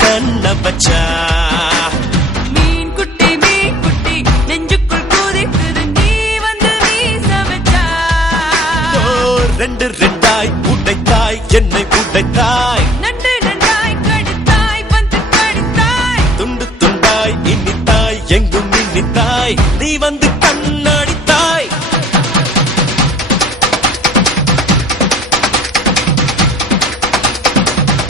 கண்ண வச்சா மீன் குட்டி நெஞ்சுக்குள் கூதிக்குது நீ வந்து வீச வச்சா ரெண்டு ரெண்டாய் உடைத்தாய் என்னை உடைத்தாய்